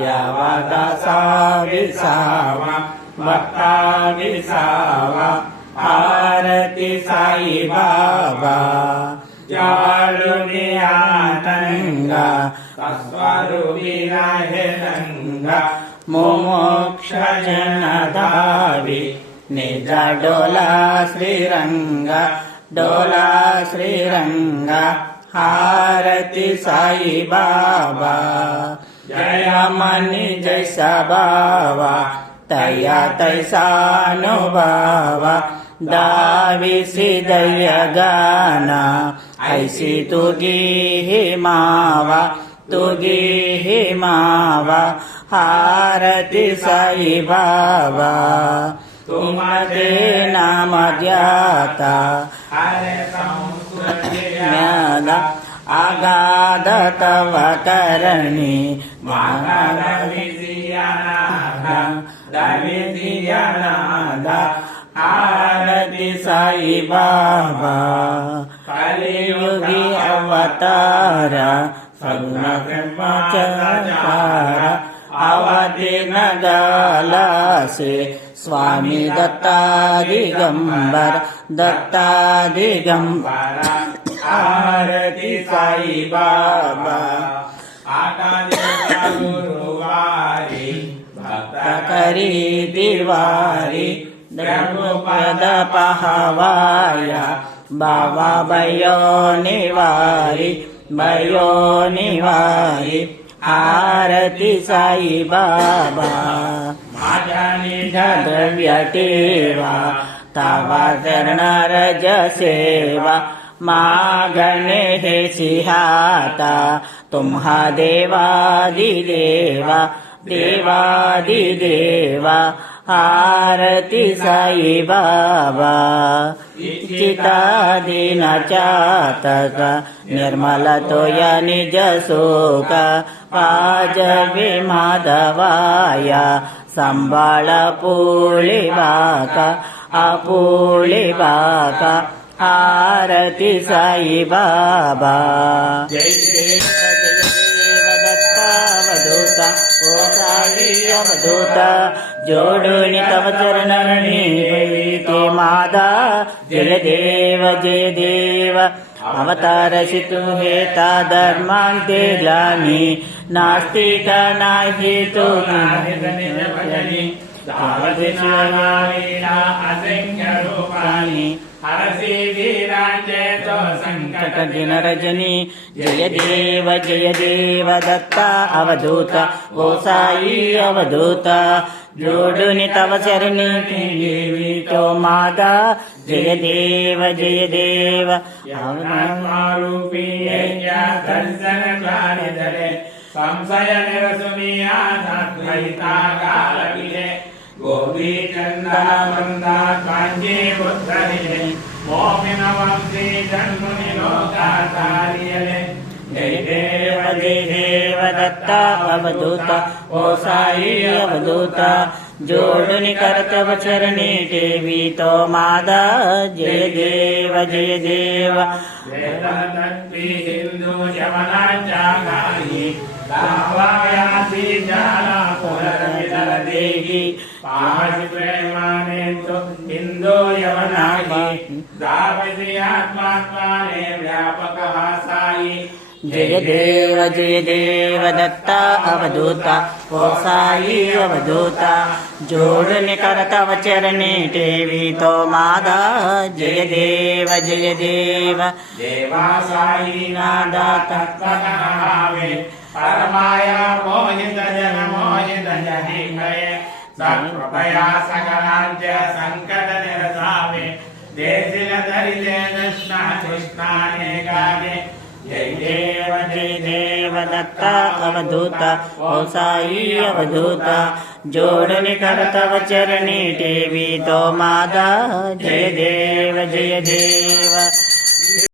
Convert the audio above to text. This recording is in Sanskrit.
यावदासा विसावा भक्ता विसावा आरती साई बाबा जालुनी आतंगा तस्वरूपी राहेरंगा मोक्ष जन धावी निज डोला श्रीरंगा डोला श्रीरंगा आरती साई बाबा जय मनी जैसा बाबा तया तैसानुभावा दाविसी दय गाना ऐसी तुगी मावा आरती साई बाबा तुमते नाम ज्ञाता हरे संस्कृत आगाध तव करणी आरती साई बाबा कलियुगी अवतार सगुण ब्रह्मचार अवधि नगला से स्वामी दत्ता दिगंबर आरती साई बाबा गुरुवारी भक्त करी दिवारी द्रमुपद पहवाया बाबा भयो निवारी आरती साई बाबा माझ्या निज द्रव्य टेवा तवा चरणरज सेवा मागणे हे सिहाता तुम्हा देवादिदेवा आरती साई बाबा इच्छिता दीन चातक निर्मल तोया निज शोक पाजवे माधवाया संबाळ पोळी बाका आरती साई बाबा जय देव दत्ता अवधूता ओ साई अवधूता जोडूनि तव चरणनी प्रीति मादा जय देव अवतारसितु हेता धर्मान्ते ग्लानि नास्तिक नाही तु हरसि वीरांचेतो संकट दिन रजनी जय देव दत्ता अवधूता ओ साई अवधूता जोडुनि तव चरणी तो मादा जय देव दर्शन द्वारे संशय निरसुनिया द्वैता काल विले गोपी चंदा वंदा कांजी बुद्धरिले मोमिन वंशी जन्मुनि लोकाचार्यले जय देव दत्ता अवधूता ओ साई अवधूता जोडुनि करतव चरणी देवी तो मादा जय देव हिंदू यवनाच्या गाई दावायासी जाला पुनर्विदल देगी पाहसी प्रेमाने तो हिंदू यवनागी दावसी आत्मात्माने व्यापक साई जय देव दत्ता अवधूता ओ साई अवधूता जोडुनि करतव चरणी देवी तो मादा जय देव देवा साई नादा तत्त्वनावे परमाया मोहित जन सत्कृपया सकलांच्या संकट निरसावे देशिल धरिले कृष्णाने गावे जय देव दत्ता अवधूता ओ साई अवधूता जोडुनि करतव चरणी देवी तो मादा जय देव